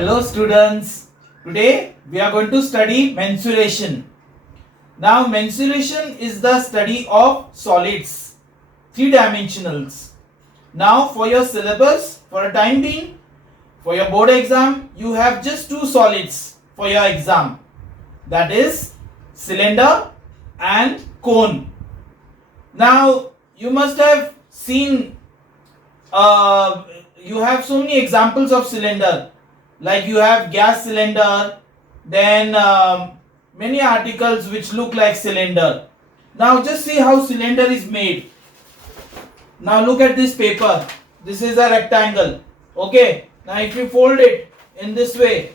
Hello students, today we are going to study mensuration. Now mensuration is the study of solids, three dimensionals. Now for your syllabus, for a time being, for your board exam, you have just two solids for your exam. That is cylinder and cone. Now you must have seen, you have so many examples of cylinder. Like you have gas cylinder, then many articles which look like cylinder. Now just see how cylinder is made. Now look at this paper. This is a rectangle. Okay. Now if you fold it in this way,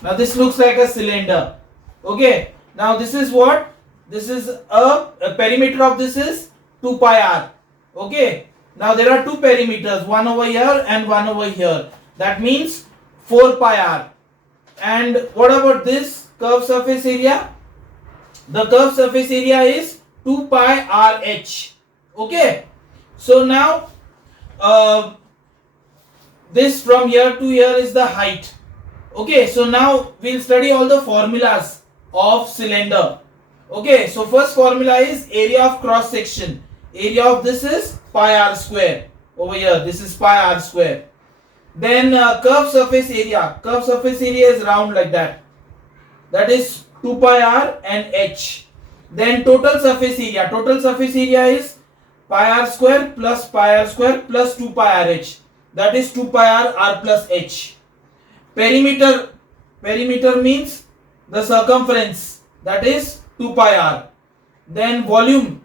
now this looks like a cylinder. Okay. Now this is what? This is a perimeter of this is 2 pi r. Okay. Now there are two perimeters, one over here and one over here. That means 4 pi r. And what about this curved surface area? The curved surface area is 2 pi rh. Okay. So now this from here to here is the height. Okay. So now we'll study all the formulas of cylinder. Okay. So first formula is area of cross section. Area of this is pi r square. Over here this is pi r square. Then curved surface area. Curved surface area is round like that. That is 2 pi r and h. Then total surface area. Total surface area is pi r square plus 2 pi r h. That is 2 pi r plus h. Perimeter. Perimeter means the circumference. That is 2 pi r. Then volume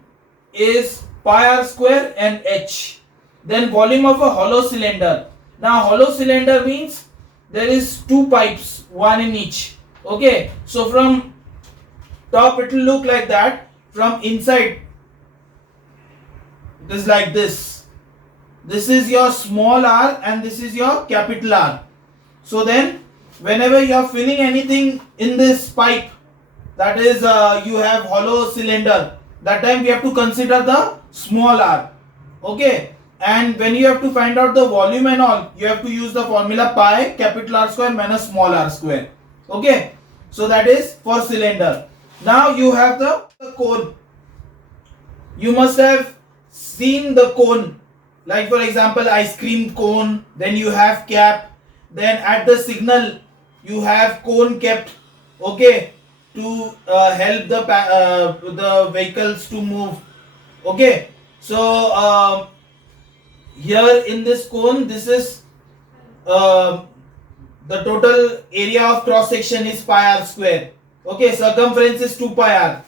is pi r square and h. Then volume of a hollow cylinder. Now hollow cylinder means there is two pipes, one in each. Okay. So from top it will look like that. From inside it is like this. This is your small r and this is your capital R. So then whenever you are filling anything in this pipe, that is you have hollow cylinder, that time we have to consider the small r. Okay. And when you have to find out the volume and all, you have to use the formula pi capital R square minus small r square. Okay. So that is for cylinder. Now you have the cone. You must have seen the cone. Like for example, ice cream cone. Then you have cap. Then at the signal, you have cone kept. Okay. To help the vehicles to move. Okay. So here in this cone, this is the total area of cross section is pi r square. Okay, circumference is 2 pi r.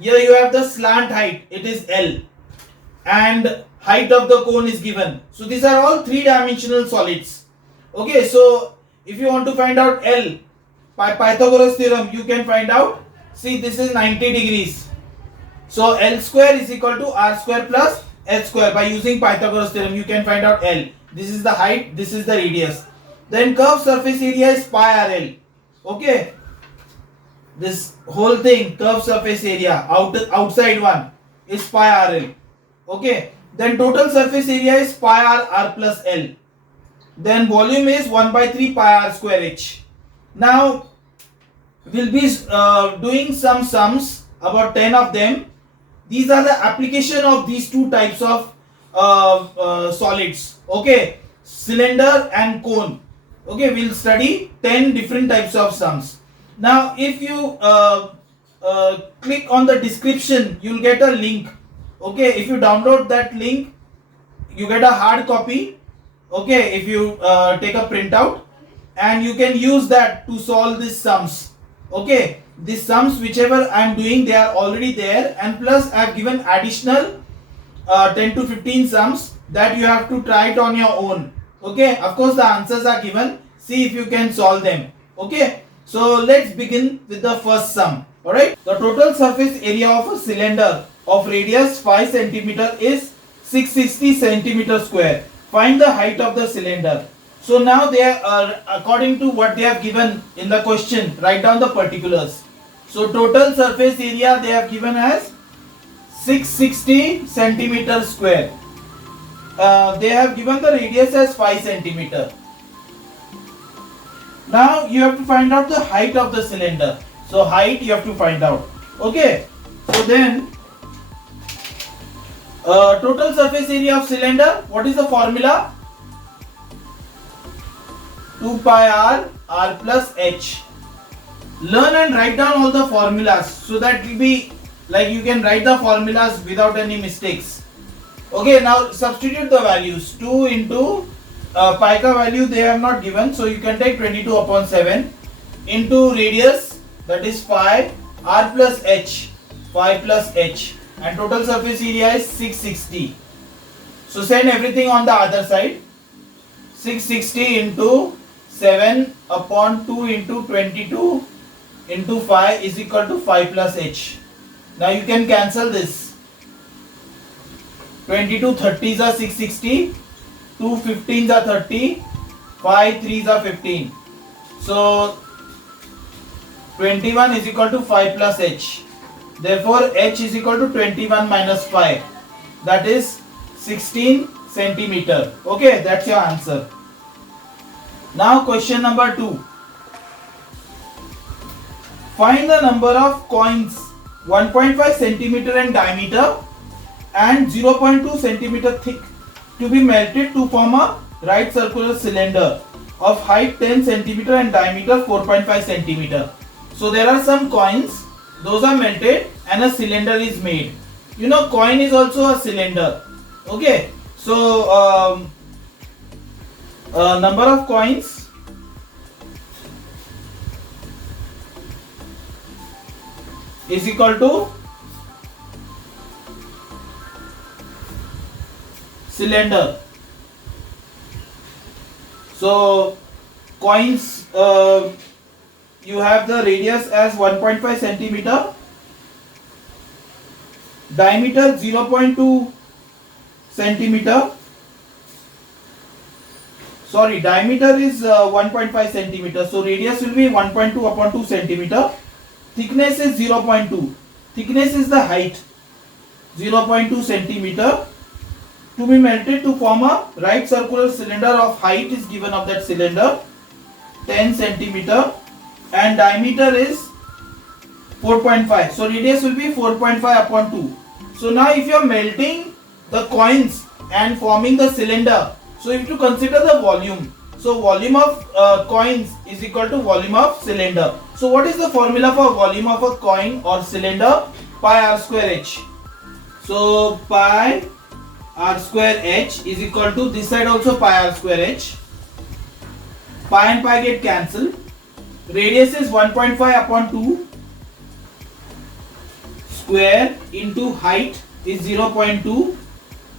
Here you have the slant height, it is L, and height of the cone is given. So these are all three dimensional solids. Okay, so if you want to find out L by Pythagoras theorem, you can find out. See, this is 90 degrees. So L square is equal to r square plus h square. By using Pythagoras theorem, you can find out L. This is the height, this is the radius. Then curved surface area is pi RL. Okay. This whole thing, curved surface area, outside one is pi RL. Okay. Then total surface area is pi r plus L. Then volume is 1 by 3 pi r square h. Now we'll be doing some sums, about 10 of them. These are the application of these two types of solids. Okay, cylinder and cone. Okay, we'll study 10 different types of sums. Now, if you click on the description, you'll get a link. Okay, if you download that link, you get a hard copy. Okay, if you take a printout, and you can use that to solve these sums. Okay. These sums whichever I am doing, they are already there, and plus I have given additional 10 to 15 sums that you have to try it on your own. Okay, of course the answers are given. See if you can solve them. Okay, so let's begin with the first sum. Alright, the total surface area of a cylinder of radius 5 cm is 660 cm square. Find the height of the cylinder. So now they are according to what they have given in the question, write down the particulars. So total surface area they have given as 660 centimeters square. They have given the radius as 5 centimeter. Now you have to find out the height of the cylinder. So height you have to find out. Okay. So then total surface area of cylinder. What is the formula? 2 pi r plus h. Learn and write down all the formulas so that it will be like you can write the formulas without any mistakes. Okay, now substitute the values. 2 into pi ka value they have not given, so you can take 22 upon 7 into radius, that is pi, r plus h, pi plus h, and total surface area is 660. So send everything on the other side. 660 into 7 upon 2 into 22 into 5 is equal to 5 plus h. Now you can cancel this. 22 30s are 660, 2 15s are 30, 5 3s are 15. So 21 is equal to 5 plus h. Therefore h is equal to 21 minus 5. That is 16 centimeter. Okay, that's your answer. Now question number 2. Find the number of coins 1.5 centimeter in diameter and 0.2 centimeter thick to be melted to form a right circular cylinder of height 10 centimeter and diameter 4.5 centimeter. So there are some coins, those are melted and a cylinder is made. You know, coin is also a cylinder. Okay, so number of coins is equal to cylinder. So coins, you have the radius as 1.5 centimeter, diameter 0.2 centimeter, sorry, diameter is 1.5 centimeter, so radius will be 1.2 upon 2 centimeter. Thickness is 0.2. Thickness is the height, 0.2 centimeter, to be melted to form a right circular cylinder of height is given of that cylinder 10 centimeter and diameter is 4.5. So radius will be 4.5 upon 2. So now if you are melting the coins and forming the cylinder, so you have to consider the volume. So volume of coins is equal to volume of cylinder. So what is the formula for volume of a coin or cylinder? Pi r square h. So pi r square h is equal to, this side also pi r square h. Pi and pi get cancelled. Radius is 1.5 upon 2 square into height is 0.2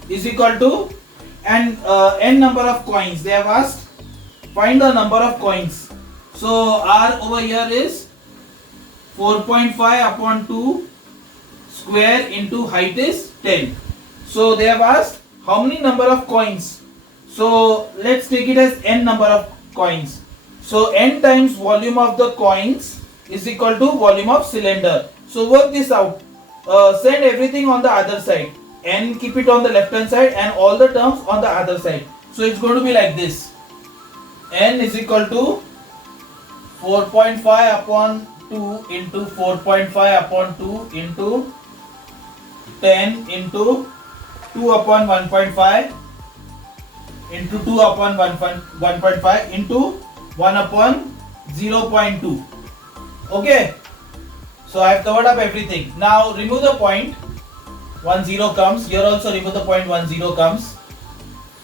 is equal to, and n number of coins they have asked. Find the number of coins. So r over here is 4.5 upon 2 square into height is 10. So they have asked how many number of coins. So let's take it as n number of coins. So n times volume of the coins is equal to volume of cylinder. So work this out. Send everything on the other side. N keep it on the left hand side and all the terms on the other side. So it's going to be like this. N is equal to 4.5 upon 2 into 4.5 upon 2 into 10 into 2 upon 1.5 into 2 upon 1.5 into 1 upon 0.2. Okay. So I have covered up everything. Now remove the point. 1 0 comes. Here also remove the point. 1 0 comes.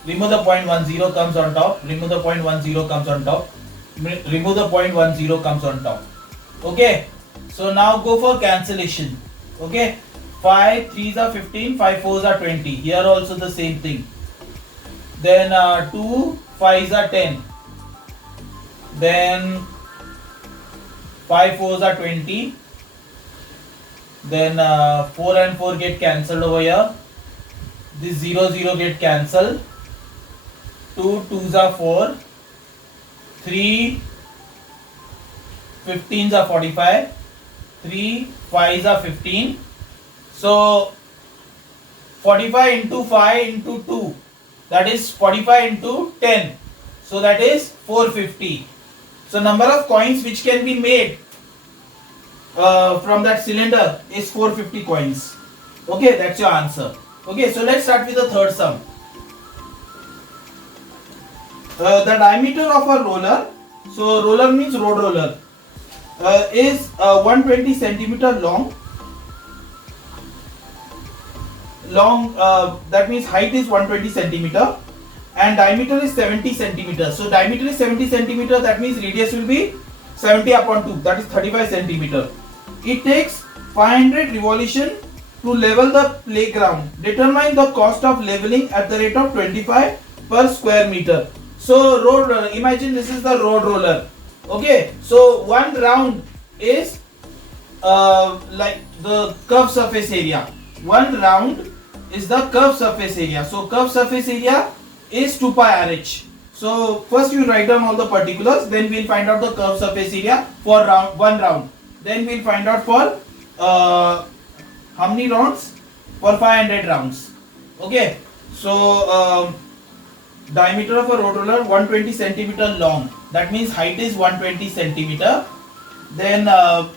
Remove the point. 1 0 comes on top. Remove the point. 1 0 comes on top. Remove the point. 1 0 comes on top. Okay. So now go for cancellation. Okay. 5 3s are 15. 5 4s are 20. Here also the same thing. Then 2 5s are 10. Then 5 4s are 20. Then 4 and 4 get cancelled over here. This 0 0 get cancelled. 2 2s are 4. 3 15s are 45. 3 5s are 15. So 45 into 5 into 2, that is 45 into 10. So that is 450. So number of coins which can be made from that cylinder is 450 coins. Okay, that's your answer. Okay, so let's start with the third sum. The diameter of a roller, so roller means road roller, is 120 centimeter long. That means height is 120 centimeter and diameter is 70 centimeter. So diameter is 70 centimeter, that means radius will be 70 upon 2, that is 35 centimeter. It takes 500 revolution to level the playground. Determine the cost of leveling at the rate of 25 per square meter. So road roller, imagine this is the road roller. Okay, so one round is like the curved surface area. One round is the curved surface area. So curved surface area is 2 pi RH. So first you write down all the particulars, then we'll find out the curved surface area for one round. Then we'll find out for how many rounds? For 500 rounds. Okay, so diameter of a road roller 120 centimeter long. That means height is 120 centimeter. Then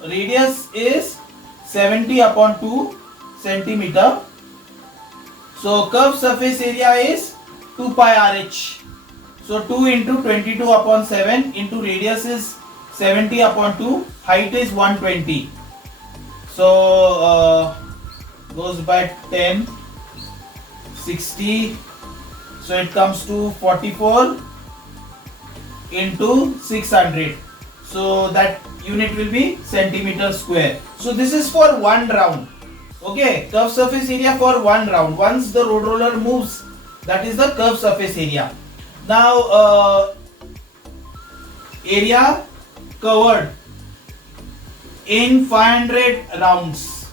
radius is 70 upon 2 centimeter. So curved surface area is 2 pi RH. So 2 into 22 upon 7 into radius is 70 upon 2. Height is 120. So goes by 10, 60. So it comes to 44 into 600. So that unit will be centimeter square. So this is for one round. Okay, curved surface area for one round. Once the road roller moves, that is the curved surface area. Now area covered in 500 rounds.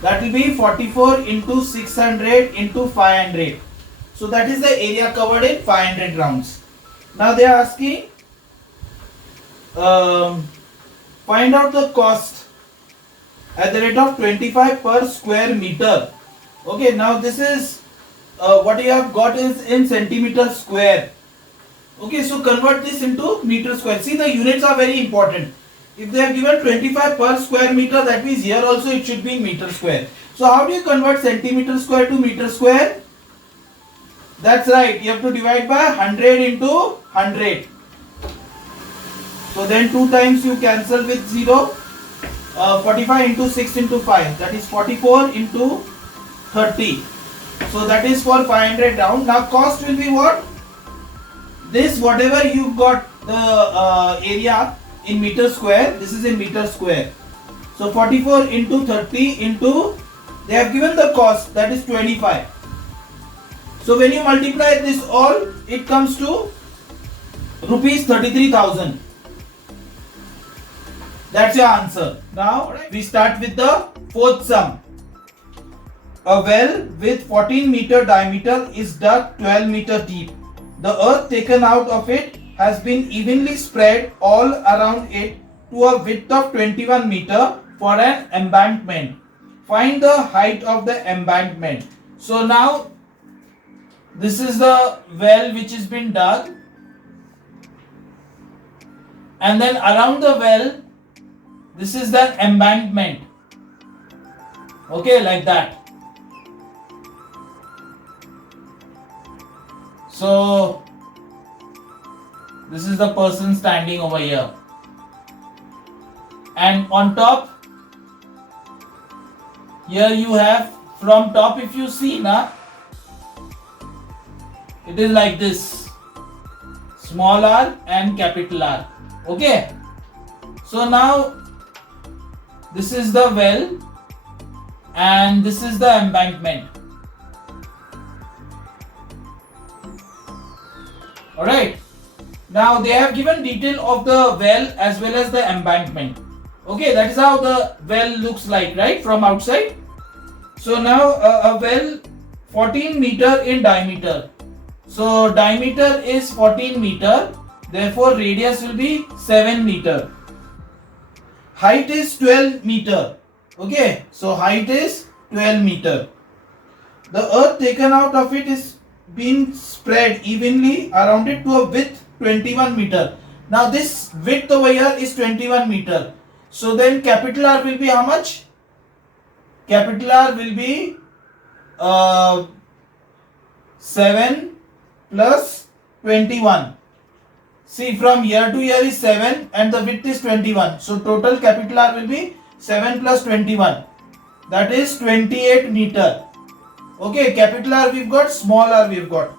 That will be 44 into 600 into 500. So that is the area covered in 500 rounds. Now they are asking find out the cost at the rate of 25 per square meter. Okay, now this is what you have got is in centimeter square. Okay, so convert this into meter square. See, the units are very important. If they have given 25 per square meter, that means here also it should be in meter square. So how do you convert centimeter square to meter square? That's right, you have to divide by 100 into 100. So then 2 times you cancel with 0. 45 into 6 into 5, that is 44 into 30. So that is for 500 round. Now cost will be what? This whatever you've got the area in meter square, this is in meter square. So 44 into 30 into, they have given the cost, that is 25. So when you multiply this all, it comes to rupees 33,000. That's your answer. Now we start with the fourth sum. A well with 14 meter diameter is dug 12 meter deep. The earth taken out of it has been evenly spread all around it to a width of 21 meter for an embankment. Find the height of the embankment. So now this is the well which has been dug, and then around the well this is the embankment. Okay, like that. So this is the person standing over here, and on top here you have, from top if you see na, it is like this, small r and capital R. Okay, so now this is the well and this is the embankment. Alright, now they have given detail of the well as well as the embankment. Okay, that is how the well looks like, right, from outside. So now a well 14 meter in diameter. So diameter is 14 meter, therefore radius will be 7 meter. Height is 12 meter. Okay, so height is 12 meter. The earth taken out of it is being spread evenly around it to a width 21 meter. Now this width over here is 21 meter. So then capital R will be how much? Capital R will be 7 plus 21. See, from here to here is 7 and the width is 21. So total capital R will be 7 plus 21. That is 28 meter. Okay, capital R we've got, small r we've got.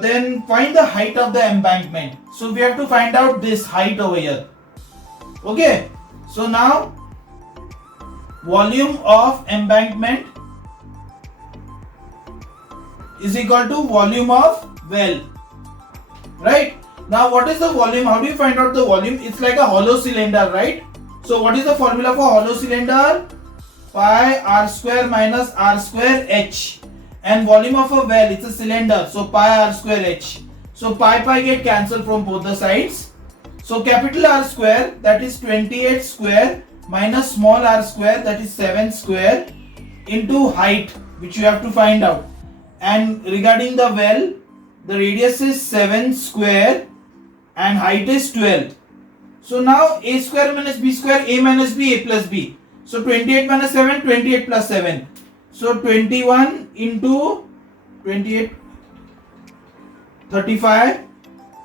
Then find the height of the embankment. So we have to find out this height over here. Okay, so now volume of embankment is equal to volume of well. Right? Now what is the volume? How do you find out the volume? It's like a hollow cylinder, right? So what is the formula for hollow cylinder? Pi r square minus r square h. And volume of a well, it's a cylinder, so pi r square h. So pi get cancelled from both the sides. So capital R square, that is 28 square, minus small r square, that is 7 square, into height, which you have to find out. And regarding the well, the radius is 7 square and height is 12. So now a square minus b square, a minus b, a plus b. So 28 minus 7, 28 plus 7. So 21 into 28, 35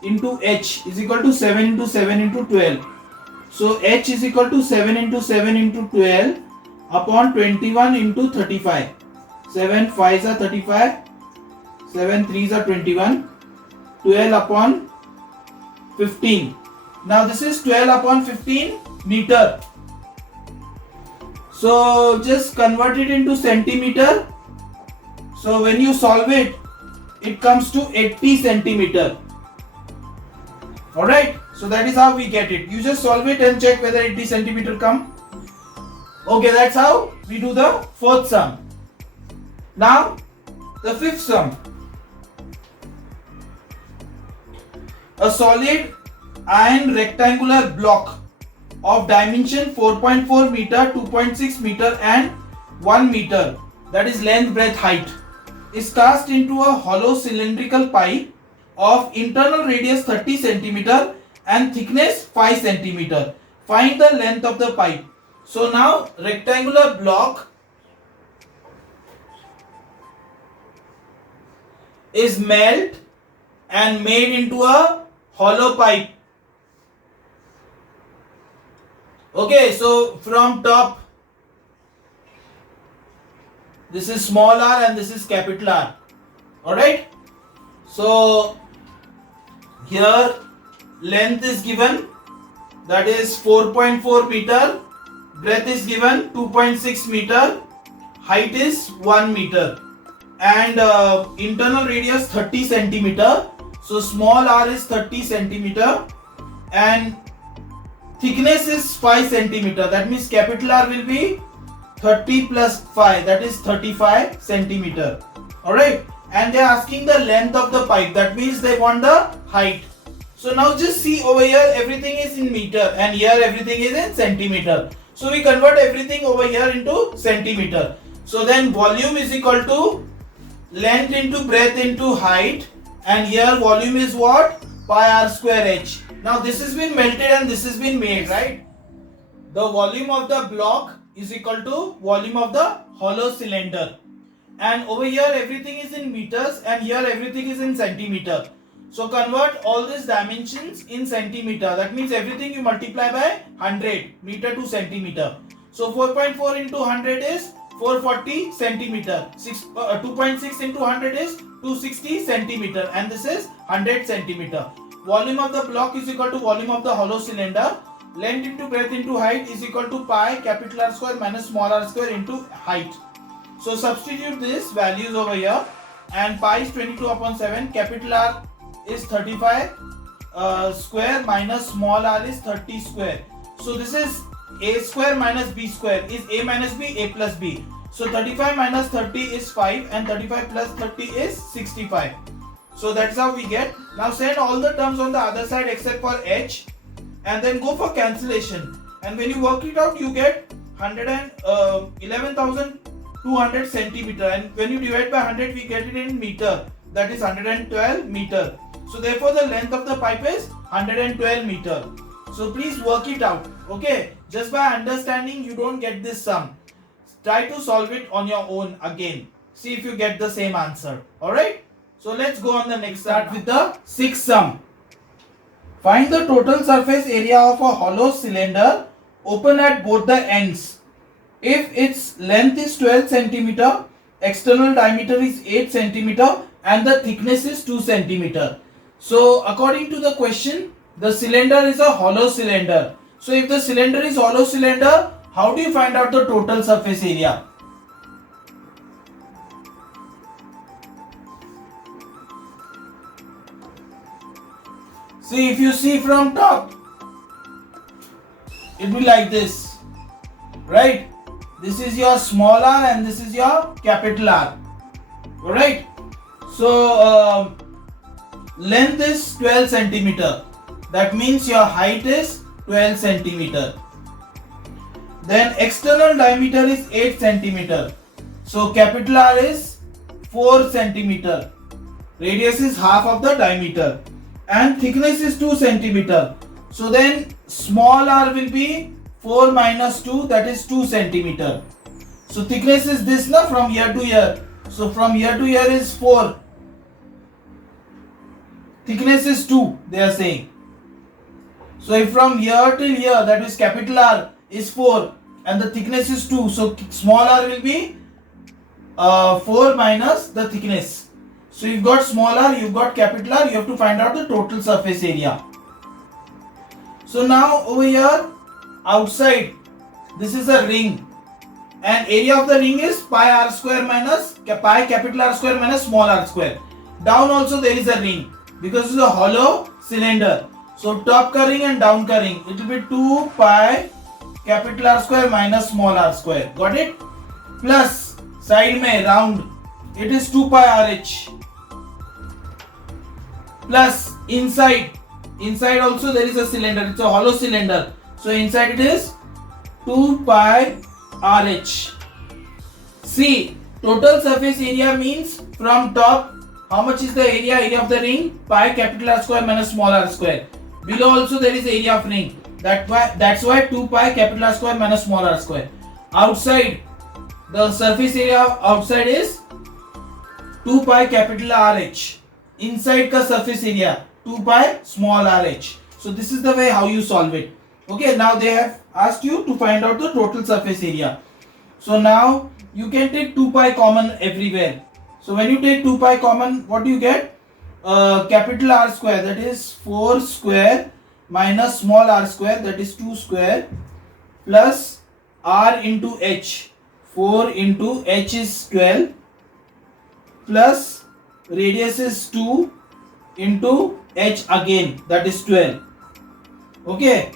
into h is equal to 7 into 7 into 12. So h is equal to 7 into 7 into 12 upon 21 into 35. 7 5s are 35, 7 3s are 21, 12 upon 15. Now this is 12 upon 15 meter. So just convert it into centimeter. So when you solve it, it comes to 80 centimeter. Alright, so that is how we get it. You just solve it and check whether 80 centimeter come. Okay, that's how we do the fourth sum. Now the fifth sum. A solid iron rectangular block of dimension 4.4 meter, 2.6 meter and 1 meter, that is length, breadth, height, is cast into a hollow cylindrical pipe of internal radius 30 centimeter and thickness 5 centimeter. Find the length of the pipe. So now rectangular block is melt and made into a hollow pipe. Okay, so from top, this is small r and this is capital R. Alright, so here length is given, that is 4.4 meter, breadth is given 2.6 meter, height is 1 meter, and internal radius 30 centimeter. So small r is 30 centimeter and thickness is 5 centimeter. That means capital R will be 30 plus 5, that is 35 centimeter. Alright, and they are asking the length of the pipe, that means they want the height. So now just see over here, everything is in meter and here everything is in centimeter. So we convert everything over here into centimeter. So then volume is equal to length into breadth into height, and here volume is what? Pi r square h. Now this has been melted and this has been made, right? The volume of the block is equal to volume of the hollow cylinder. And over here everything is in meters and here everything is in centimeter. So convert all these dimensions in centimeter. That means everything you multiply by 100, meter to centimeter. So 4.4 into 100 is 440 centimeter. 2.6 into 100 is 260 centimeter, and this is 100 centimeter. Volume of the block is equal to volume of the hollow cylinder. Length into breadth into height is equal to pi capital R square minus small r square into height. So substitute these values over here, and pi is 22 upon 7, capital R is 35 square minus small r is 30 square. So this is a square minus b square is a minus b, a plus b. So 35 minus 30 is 5 and 35 plus 30 is 65. So that's how we get. Now send all the terms on the other side except for h and then go for cancellation. And when you work it out, you get 11,200 centimeter. And when you divide by 100, we get it in meter. That is 112 meter. So therefore the length of the pipe is 112 meter. So please work it out. Okay, just by understanding you don't get this sum. Try to solve it on your own again. See if you get the same answer. Alright. So let's go on the next. Start with the sixth sum. Find the total surface area of a hollow cylinder open at both the ends. If its length is 12 centimeter, external diameter is 8 centimeter and the thickness is 2 centimeter. So according to the question, the cylinder is a hollow cylinder. So if the cylinder is hollow cylinder, how do you find out the total surface area? See, if you see from top, it will be like this, right? This is your small r and this is your capital R. Alright. So length is 12 centimeter. That means your height is 12 centimeter. Then external diameter is 8 centimeter. So capital R is 4 centimeter. Radius is half of the diameter. And thickness is 2 centimeter. So then small r will be 4 minus 2, that is 2 centimeter. So thickness is this na, from here to here. So from here to here is 4. Thickness is 2, they are saying. So if from here till here, that is capital R is 4 and the thickness is 2. So small r will be 4 minus the thickness. So you've got small r, you've got capital R, you have to find out the total surface area. So now over here, outside, this is a ring. And area of the ring is pi r square minus pi capital R square minus small r square. Down also there is a ring because it's a hollow cylinder. So top ka ring and down ka ring, it will be 2 pi capital R square minus small r square. Got it? Plus side mein round, it is 2 pi RH. Plus inside also there is a cylinder, it's a hollow cylinder. So inside it is 2 pi RH. See, total surface area means from top, how much is the area of the ring? Pi capital R square minus small r square. Below also there is area of ring. That's why 2 pi capital R square minus small r square. Outside, the surface area outside is 2 pi capital RH. Inside ka surface area 2 pi small RH. So this is the way how you solve it. Okay, now they have asked you to find out the total surface area. So now you can take 2 pi common everywhere. So when you take 2 pi common, what do you get? Capital R square, that is 4 square minus small r square, that is 2 square, plus r into h. 4 into h is 12 plus radius is 2 into h again, that is 12. Okay,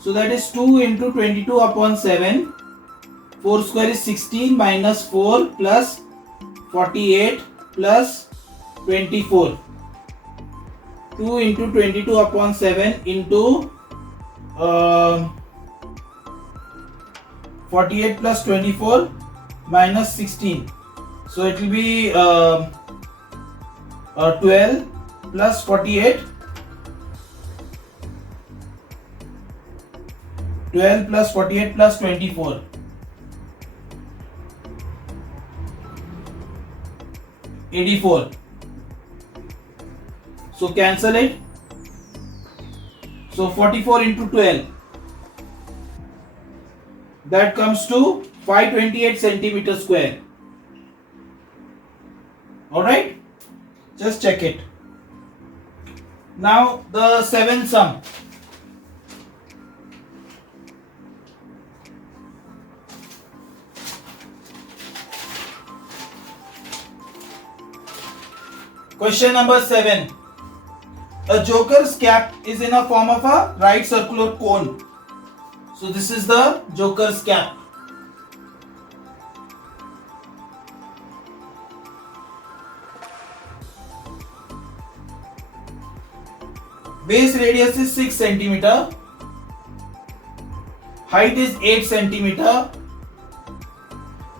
so that is 2 into 22 upon 7. 4 square is 16 minus 4 plus 48 plus 24. 2 into 22 upon 7 into 48 plus 24 minus 16. So it will be 12 plus 48. 12 plus 48 plus 24. 84. So cancel it. So 44 into 12. That comes to 528 centimeter square. Alright? Just check it. Now the seventh sum. Question number 7. A joker's cap is in a form of a right circular cone. So this is the joker's cap. Base radius is 6 centimeter. Height is 8 centimeter.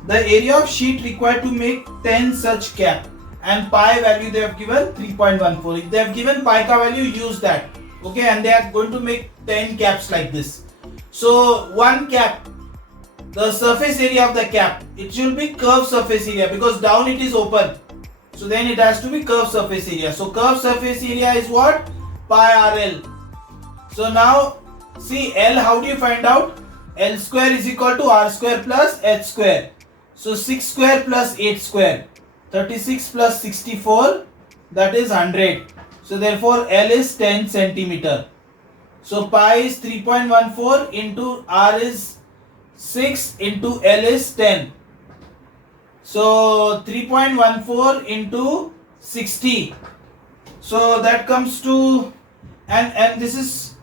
The area of sheet required to make 10 such cap and pi value they have given 3.14. If they have given pi ka value, use that. Okay, and they are going to make 10 caps like this. So one cap, the surface area of the cap, it should be curved surface area because down it is open. So then it has to be curved surface area. So curved surface area is what? Pi RL. So now see L, how do you find out? L square is equal to R square plus H square. So 6 square plus 8 square. 36 plus 64, that is 100. So therefore L is 10 centimeter. So pi is 3.14 into R is 6 into L is 10. So 3.14 into 60. So that comes to, and this is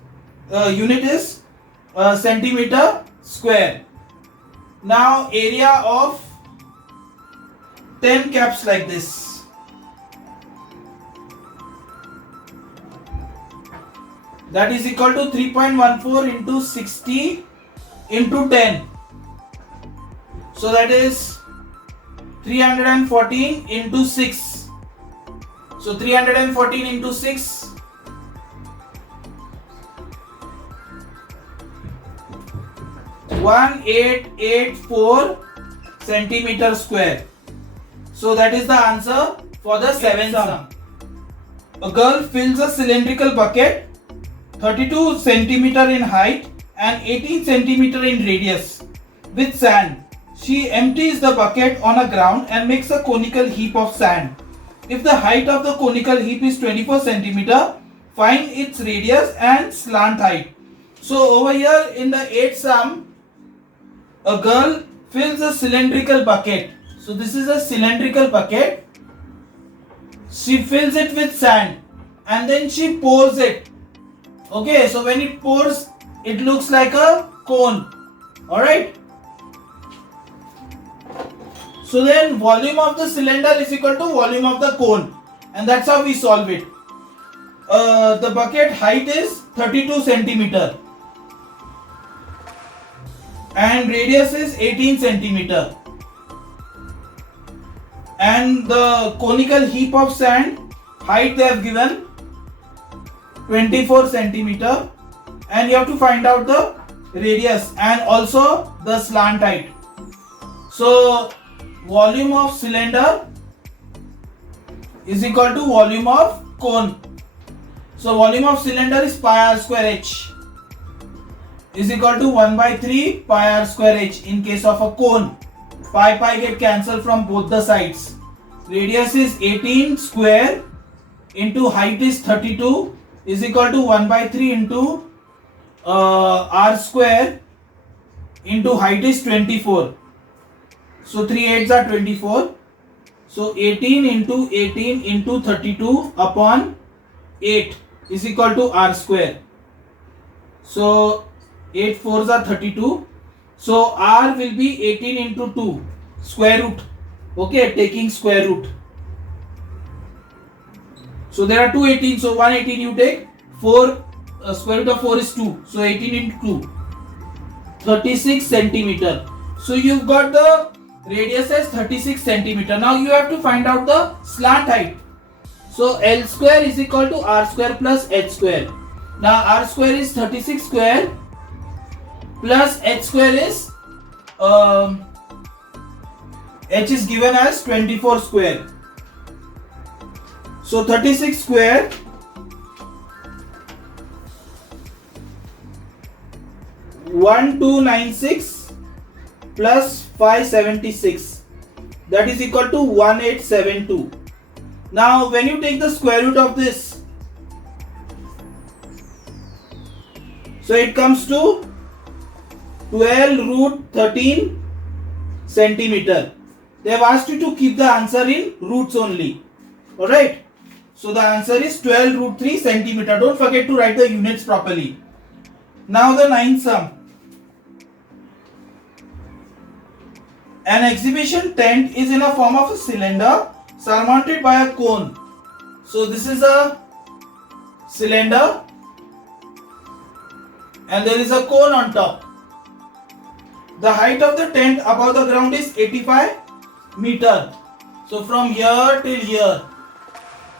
unit is centimeter square. Now area of 10 caps like this. That is equal to 3.14 into 60 into 10. So that is 314 into 6. So 314 into 6. 1884 centimeter square. So that is the answer for the seventh sum. A girl fills a cylindrical bucket 32 centimeter in height and 18 centimeter in radius with sand. She empties the bucket on a ground and makes a conical heap of sand. If the height of the conical heap is 24 centimeter, find its radius and slant height. So over here in the 8th sum, a girl fills a cylindrical bucket. So this is a cylindrical bucket. She fills it with sand and then she pours it. Okay, so when it pours, it looks like a cone. Alright. So then volume of the cylinder is equal to volume of the cone. And that's how we solve it. The bucket height is 32 centimeter. And radius is 18 centimeter. And the conical heap of sand height they have given 24 centimeter, and you have to find out the radius and also the slant height. So volume of cylinder is equal to volume of cone. So volume of cylinder is pi r square h is equal to 1 by 3 pi r square h. In case of a cone, pi get cancelled from both the sides. Radius is 18 square into height is 32 is equal to 1 by 3 into r square into height is 24. So 3 8s are 24. So 18 into 32 upon 8 is equal to r square. So 8 4s are 32. So r will be 18 into 2 square root. Okay, taking square root. So there are two 18. So 118 you take. 4 square root of 4 is 2. So 18 into 2. 36 centimeter. So you've got the radius as 36 centimeter. Now you have to find out the slant height. So L square is equal to R square plus H square. Now R square is 36 square plus H square is H is given as 24 square. So 36 square one 296 plus 576, that is equal to 1872. Now when you take the square root of this, so it comes to 12 root 13 centimeter. They have asked you to keep the answer in roots only. Alright. So the answer is 12 root 3 centimeter. Don't forget to write the units properly. Now the 9th sum. An exhibition tent is in a form of a cylinder surmounted by a cone. So this is a cylinder and there is a cone on top. The height of the tent above the ground is 85 meter. So from here till here,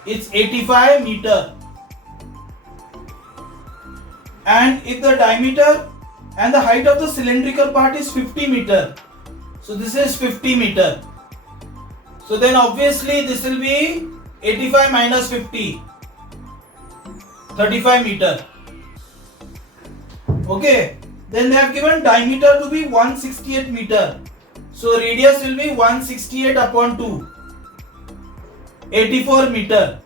it's 85 meter. And if the diameter and the height of the cylindrical part is 50 meter, so this is 50 meter. So then obviously this will be 85 minus 50, 35 meter. Okay, then they have given diameter to be 168 meter. So radius will be 168 upon 2, 84 meter.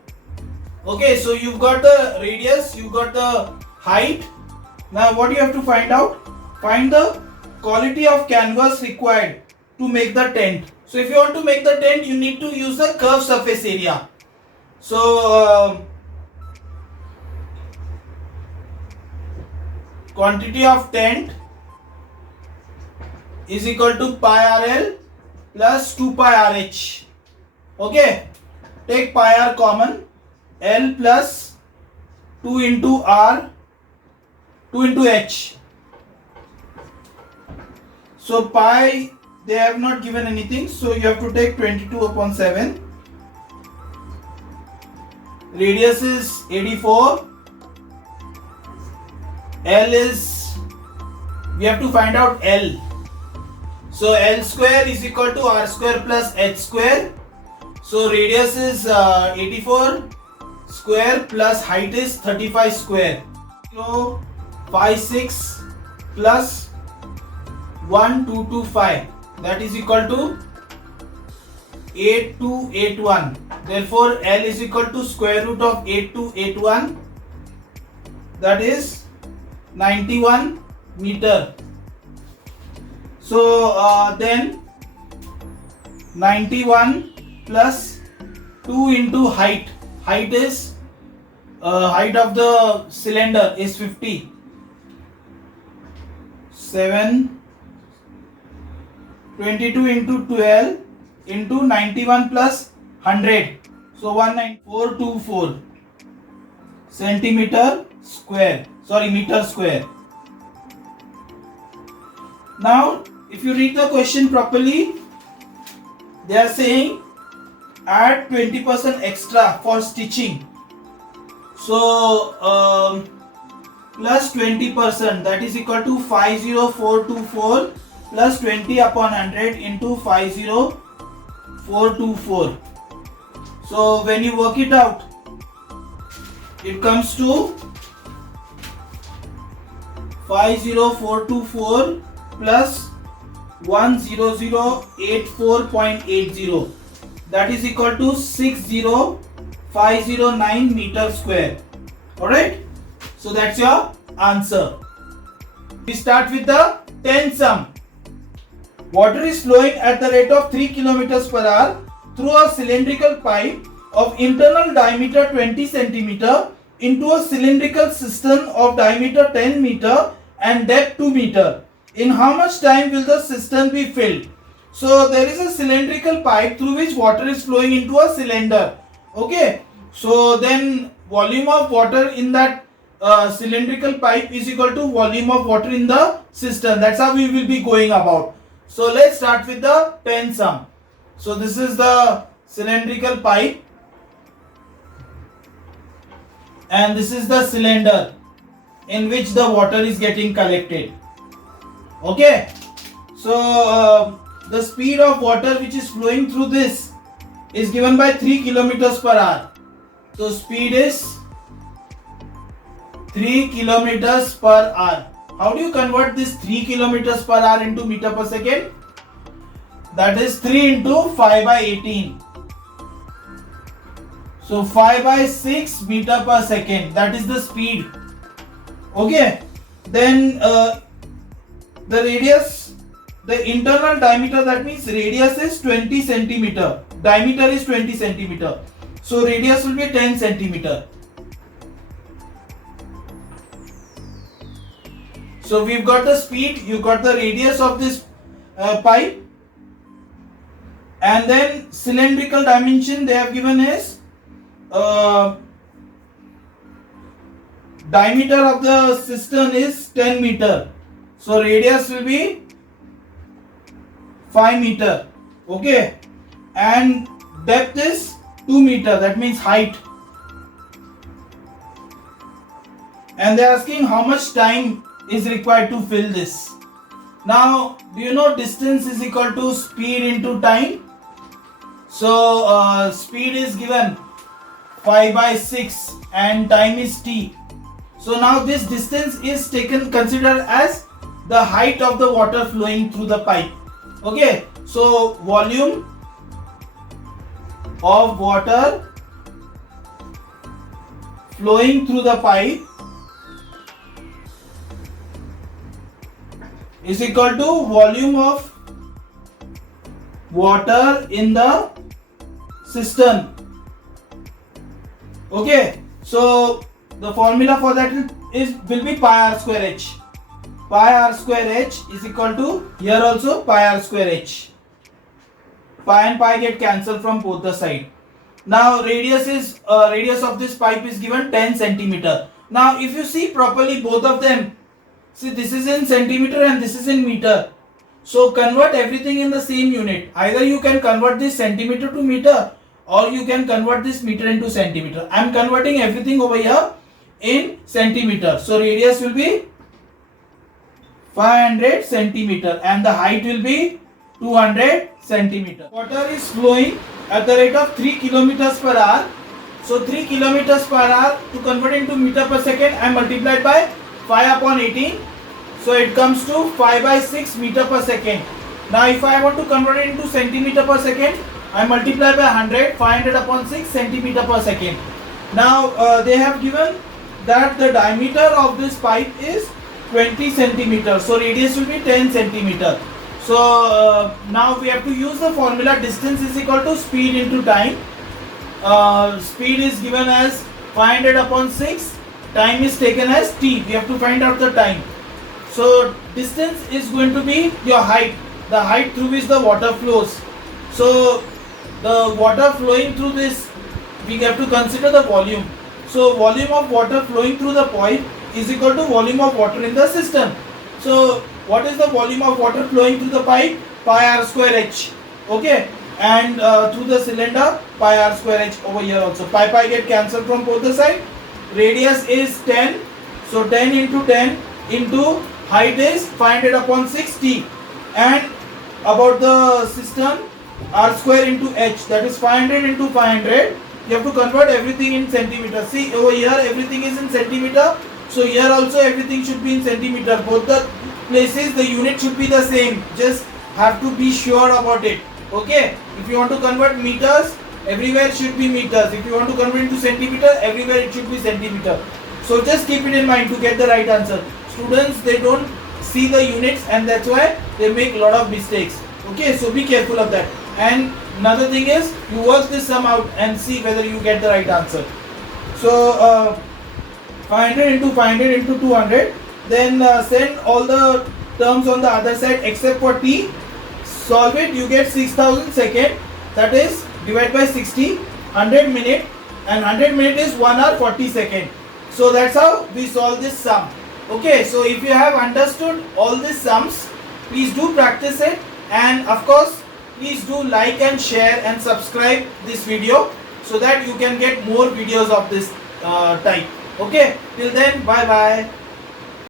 Okay, so you've got the radius, you've got the height. Now what you have to find out? Find the quality of canvas required to make the tent. So if you want to make the tent, you need to use the curved surface area. So quantity of tent is equal to pi RL plus 2 pi RH. Okay, take pi R common, L plus 2 into R, 2 into H. So pi, they have not given anything, so you have to take 22 upon 7. Radius is 84. L is, we have to find out L. So L square is equal to R square plus H square. So radius is 84 square plus height is 35 square. So 56 plus 1225, that is equal to 8281. Therefore L is equal to square root of 8281, that is 91 meter. So then 91 plus 2 into height. Height is height of the cylinder is 50. 7 22 into 12 into 91 plus 100. So 19424 centimeter square. Sorry, meter square. Now, if you read the question properly, they are saying add 20% extra for stitching. So plus 20%, that is equal to 50424 plus 20 upon 100 into 50424. So when you work it out, it comes to 50424 plus 10084.80, that is equal to 60509 meter square. Alright, so that's your answer. We start with the 10th sum. Water is flowing at the rate of 3 km per hour through a cylindrical pipe of internal diameter 20 cm into a cylindrical cistern of diameter 10 meter and depth 2 meter. In how much time will the cistern be filled? So there is a cylindrical pipe through which water is flowing into a cylinder. Okay, so then volume of water in that cylindrical pipe is equal to volume of water in the cistern. That's how we will be going about. So let's start with the 10th sum. So this is the cylindrical pipe and this is the cylinder in which the water is getting collected. Okay, so the speed of water which is flowing through this is given by 3 km per hour. So speed is 3 km per hour. How do you convert this 3 km per hour into meter per second? That is 3 into 5 by 18. So 5 by 6 meter per second, that is the speed. Okay, then the radius, the internal diameter, that means radius is 20 centimeter, diameter is 20 centimeter. So radius will be 10 centimeter. So we've got the speed, you got the radius of this pipe, and then cylindrical dimension they have given is diameter of the cistern is 10 meter. So radius will be 5 meter. Okay, and depth is 2 meter, that means height. And they are asking how much time is required to fill this. Now, do you know distance is equal to speed into time? So, speed is given 5 by 6 and time is t. So now this distance is considered as the height of the water flowing through the pipe. Okay, so volume of water flowing through the pipe is equal to volume of water in the cistern. Okay, so the formula for that will be pi r square h. Pi r square h is equal to, here also pi r square h. Pi and pi get cancelled from both the side. Now radius of this pipe is given 10 centimeter. Now if you see properly both of them, see this is in centimeter and this is in meter. So convert everything in the same unit. Either you can convert this centimeter to meter or you can convert this meter into centimeter. I am converting everything over here in centimeter. So radius will be 500 centimeter and the height will be 200 centimeter. Water is flowing at the rate of 3 kilometers per hour. So 3 kilometers per hour, to convert into meter per second, I multiplied by 5 upon 18. So it comes to 5 by 6 meter per second. Now if I want to convert it into centimeter per second, I multiply by 100, 500 upon 6 centimeter per second. Now they have given that the diameter of this pipe is 20 centimeters. So radius will be 10 centimeter. So now we have to use the formula distance is equal to speed into time. Speed is given as 500 upon 6. Time is taken as t. We have to find out the time. So distance is going to be your height. The height through which the water flows. So the water flowing through this, we have to consider the volume. So volume of water flowing through the pipe is equal to volume of water in the system. So what is the volume of water flowing through the pipe? Pi r square h. Okay, and through the cylinder, pi r square h over here also. Pi get cancelled from both the side. Radius is 10. So 10 into 10 into height is 500 upon 6t. And about the system, r square into h, that is 500 into 500. You have to convert everything in centimeter. See over here everything is in centimeter. So here also everything should be in centimeter. Both the places the unit should be the same. Just have to be sure about it. Okay. If you want to convert meters, everywhere should be meters. If you want to convert into centimeter, everywhere it should be centimeter. So just keep it in mind to get the right answer. Students, they don't see the units and that's why they make a lot of mistakes. Okay, so be careful of that. And another thing is, you work this sum out and see whether you get the right answer. So 500 into 500 into 200. Then send all the terms on the other side except for t. Solve it, you get 6000 second. That is divide by 60, 100 minute, and 100 minute is 1 hour 40 second. So that's how we solve this sum. Okay, so if you have understood all these sums, please do practice it, and of course please do like and share and subscribe this video so that you can get more videos of this type. Okay, till then, bye bye.